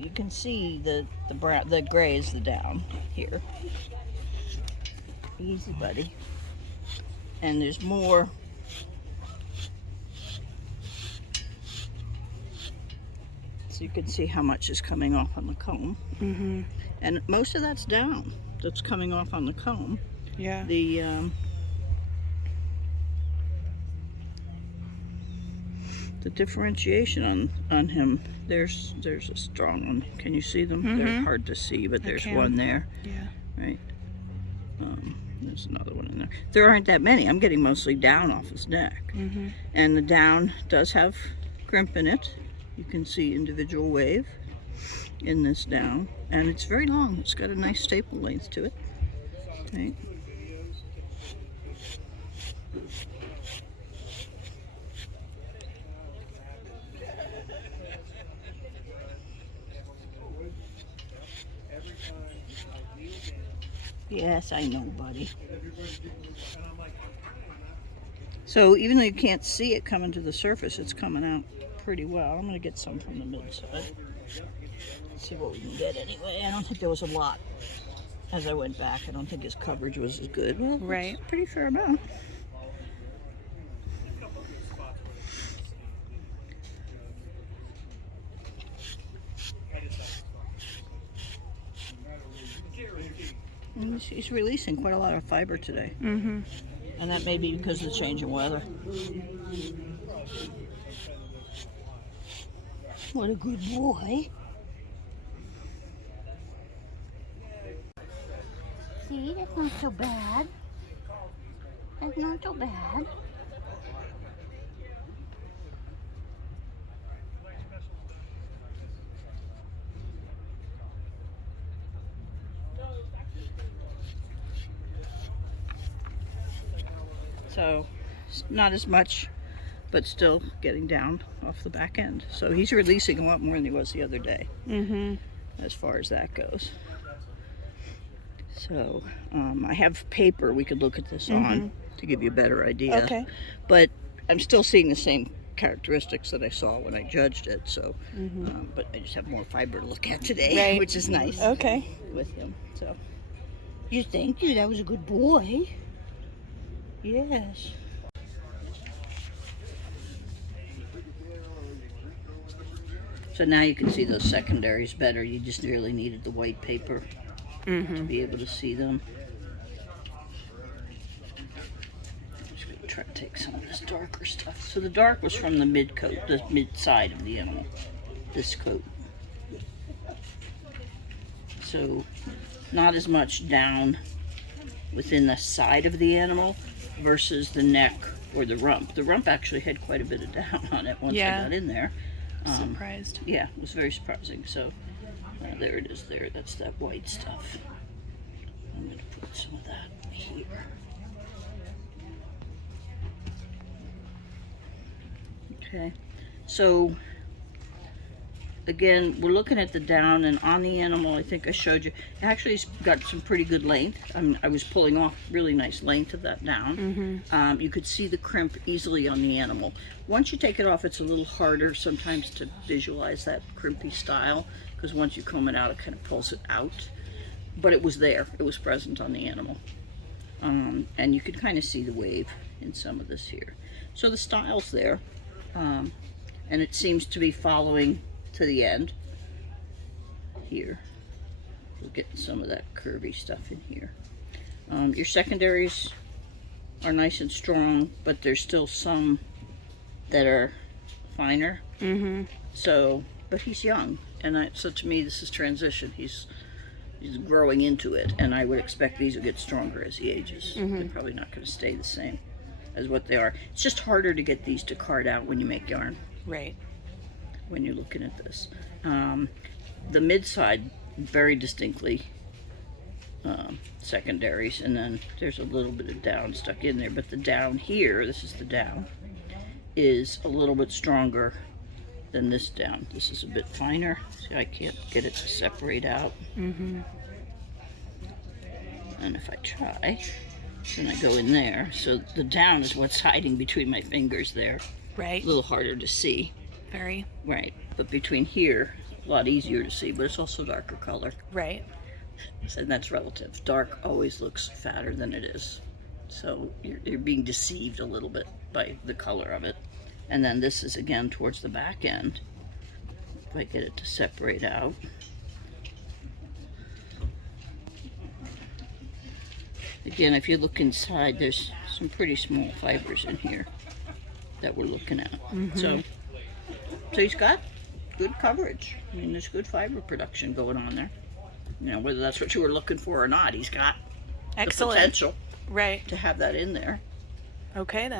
you can see the brown, the gray is the down here. Easy, buddy. And there's more. So you can see how much is coming off on the comb. Mm-hmm. And most of that's down. That's coming off on the comb. Yeah. The differentiation on him, there's a strong one. Can you see them? Mm-hmm. They're hard to see, but there's one there. Yeah. Right. There's another one in there. There aren't that many. I'm getting mostly down off his neck. Mm-hmm. And the down does have crimp in it. You can see individual wave in this down. And it's very long. It's got a nice staple length to it. Right. Yes, I know, buddy. So even though you can't see it coming to the surface, it's coming out pretty well. I'm going to get some from the mid-side. See what we can get anyway. I don't think there was a lot as I went back. I don't think his coverage was as good. Well, right. Pretty fair amount. And he's releasing quite a lot of fiber today. Mm-hmm. And that may be because of the change in weather. What a good boy. See, that's not so bad. That's not so bad. So, not as much, but still getting down off the back end. So he's releasing a lot more than he was the other day, as far as that goes. So, I have paper we could look at this on to give you a better idea. Okay. But I'm still seeing the same characteristics that I saw when I judged it. So, but I just have more fiber to look at today, Right. which is nice. Okay. With him. So, thank you. That was a good boy. Yes. So now you can see those secondaries better. You just really needed the white paper to be able to see them. I'm just going to try to take some of this darker stuff. So the dark was from the mid coat, the mid side of the animal, this coat. So not as much down within the side of the animal versus the neck or the rump. The rump actually had quite a bit of down on it once I got in there. Surprised. Yeah, it was very surprising. So there it is there. That's that white stuff. I'm going to put some of that here. Okay, so again, we're looking at the down, and on the animal, I think I showed you, it actually has got some pretty good length. I was pulling off really nice length of that down. You could see the crimp easily on the animal. Once you take it off, it's a little harder sometimes to visualize that crimpy style, because once you comb it out, it kind of pulls it out. But it was there. It was present on the animal. And you could kind of see the wave in some of this here. So the style's there. And it seems to be following to the end here. We're getting some of that curvy stuff in here. Your secondaries are nice and strong, but there's still some that are finer. So, but he's young, and so to me this is transition. He's growing into it, and I would expect these will get stronger as he ages. They're probably not going to stay the same as what they are. It's just harder to get these to card out when you make yarn. Right. When you're looking at this. The mid side very distinctly secondaries, and then there's a little bit of down stuck in there, but the down here, this is the down, is a little bit stronger than this down. This is a bit finer. See, I can't get it to separate out. And if I try, then I go in there. So the down is what's hiding between my fingers there. Right. A little harder to see. Very. Right, but between here, a lot easier to see, but it's also darker color. Right. And that's relative. Dark always looks fatter than it is. So you're being deceived a little bit by the color of it. And then this is again towards the back end. If I get it to separate out. Again, if you look inside, there's some pretty small fibers in here that we're looking at. So he's got good coverage. I mean, there's good fiber production going on there. You know, whether that's what you were looking for or not, he's got Excellent. the potential Right. to have that in there. Okay, then.